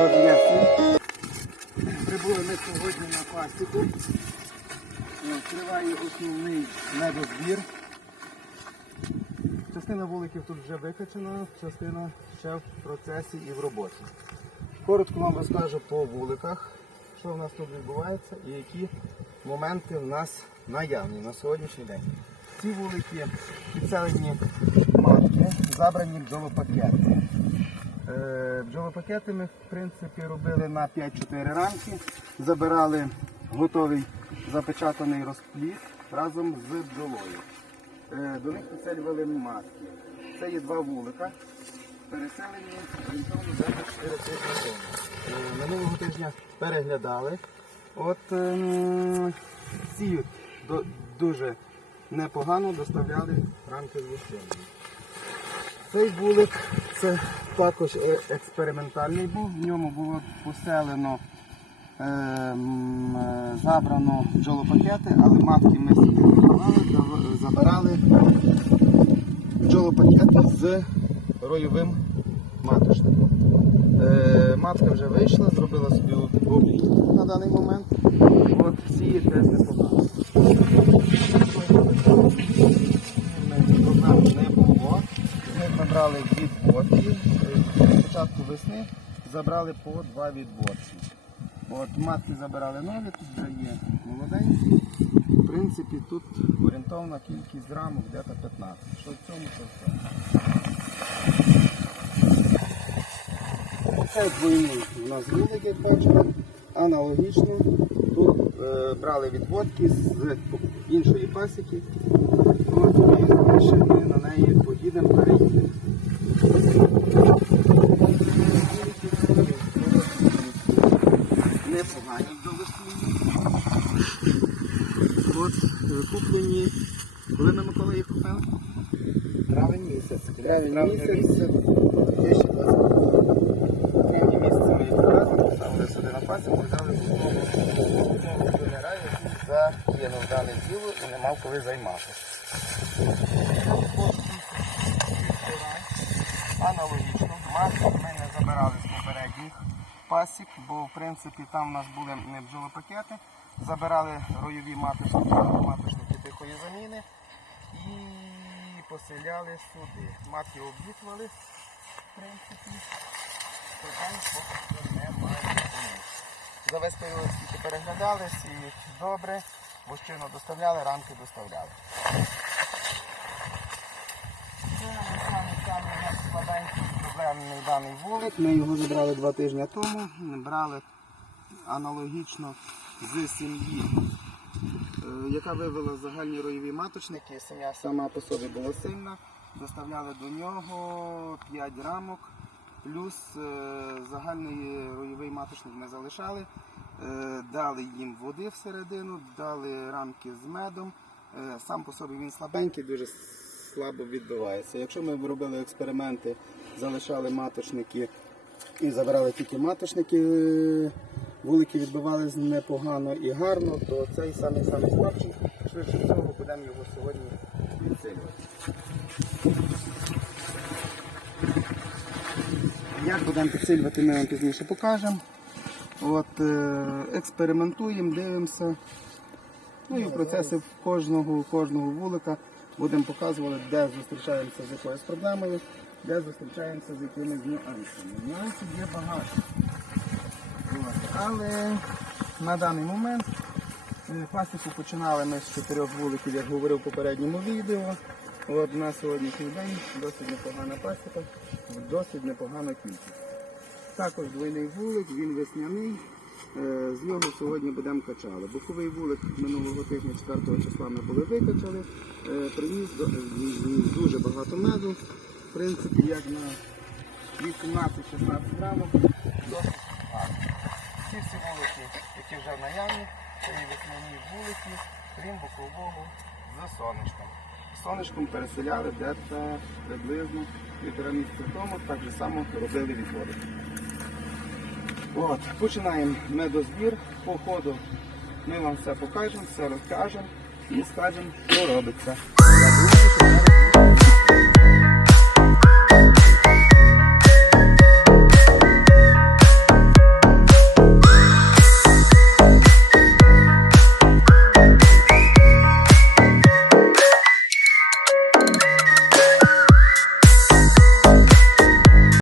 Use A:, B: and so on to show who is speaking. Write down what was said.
A: Доброго. Прибули ми сьогодні на пасіку. Е, Триває основний медозбір. Частина вуликів тут вже викачана, частина ще в процесі і в роботі. Коротко вам розкажу по вуликах, що в нас тут відбувається і які моменти в нас наявні на сьогоднішній день. Ці вулики підселені матки, забрані бджолопакети. Е, Бджолопакети ми в принципі робили на 5-4 рамки, забирали готовий запечатаний розплід разом з бджолою. Е, До них підселювали матки. Це є два вулика, переселені орієнтовно за 4 тижні тому. Е, Минулого тижня переглядали. От ем, сіють до- дуже непогано, доставляли рамки з вощенням. Цей вулик це також е- експериментальний був. В ньому було поселено, е, е, забрано бджолопакети, але матки ми не забирали бджолопакети з ройовим маточником. Е, матка вже вийшла, зробила собі облік на даний момент. От сіє теж непогано. Проблем не було. З них ми брали відборки. З початку весни забрали по два відборки. От матки забирали нові, тут вже є молоденькі. В принципі, тут орієнтовна кількість рамок десь 15. Що в цьому, то в цьому. Це двойний у нас вулик, як. Аналогічно тут е, брали відводки з іншої пасіки. От, і далі ми на неї поїдемо, От е, куплені. Коли ми Микола їх купили? Травень місяць. Травень місяць 2020 місяці ми їх поставили сюди на з одного який загинув дане діло і не мав коли займатися. Аналогічно, маски ми не забирали з попередніх пасік, бо в принципі там у нас були не бджолопакети, забирали ройові маточники, маточники тихої заміни і поселяли сюди. Матки облітували, в принципі, питань поки немає. За весь період скільки переглядали, сіють добре, вощину доставляли, рамки доставляли. Це самий у нас слабенький проблемний даний вулик. Ми його забрали два тижні тому, брали аналогічно з сім'ї, е, яка вивела загальні роєві маточники. Сім'я сама по собі була сильна. Доставляли до нього 5 рамок, плюс е, загальний роєвий маточник ми залишали. Е, Дали їм води всередину, дали рамки з медом. Сам по собі він слабенький, дуже слабо відбивається. Якщо ми робили експерименти, залишали маточники і забирали тільки маточники, е, вулики відбивались непогано і гарно, то цей самий самий слабший, швидше всього будемо його сьогодні відсилювати. Як будемо підсилювати, ми вам пізніше покажемо. От, е, експериментуємо, дивимося. Ну і в процесі кожного, кожного вулика будемо показувати, де зустрічаємося з якоюсь проблемою, де зустрічаємося з якимись нюансами. Нюансів є багато. Але на даний момент е, пасіку починали ми з чотирьох вуликів, як говорив в попередньому відео. От на сьогоднішній день досить непогана пасіка, досить непогана кількість. Також двойний вулик, він весняний. Е, З нього сьогодні будемо качали. Боковий вулик минулого тижня 4 числа ми були викачали. Е, Приніс дуже багато меду. В принципі, як на 18-16 грамів, досить гарно. Ці всі вулики, які вже наявні, це весняні вулики, крім бокового з сонечком. Сонечком переселяли десь приблизно півтора місяця тому, так же само робили відводи. От, Починаємо медозбір по ходу. Ми вам все покажемо, все розкажемо і скажемо, що робиться.